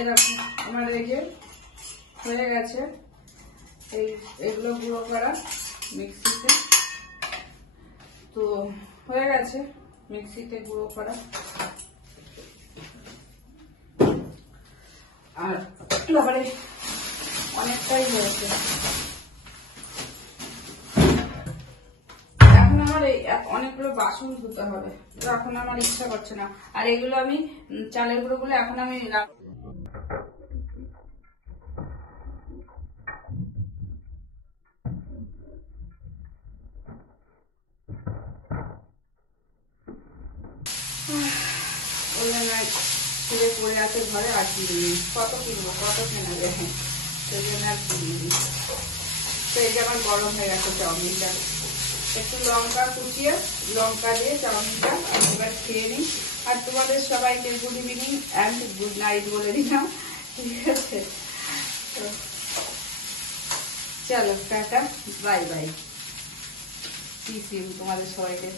এরকম আমার এই যে হয়ে গেছে এগুলো গুঁড়ো করা মিক্সিতে। তো হয়ে গেছে মিক্সিতে গুঁড়ো করা। আর তারপরে অনেকটাই হয়েছে। এখন আমার অনেকগুলো বাসন ধুতে হবে, তো এখন আমার ইচ্ছা করছে না। আর এগুলো আমি চালের গুঁড়োগুলো এখন আমি ছেলে পড়ে আছে ঘরে, আর কিনিনি। কত কিনবো, কত কেনা যায়, সেই জন্য আর কিনিনি। তো এই যে আমার গরম হয়ে গেছে চাউমিনটা। একটু লঙ্কা কুচিয়ে লঙ্কা দিয়ে চাউমিনটা এবার খেয়ে নিই। আর তোমাদের সবাইকে good evening and good night বলে দিলাম, ঠিক আছে? তো চলো টাটা, বাই বাই, সি ইউ তোমাদের সবাইকে।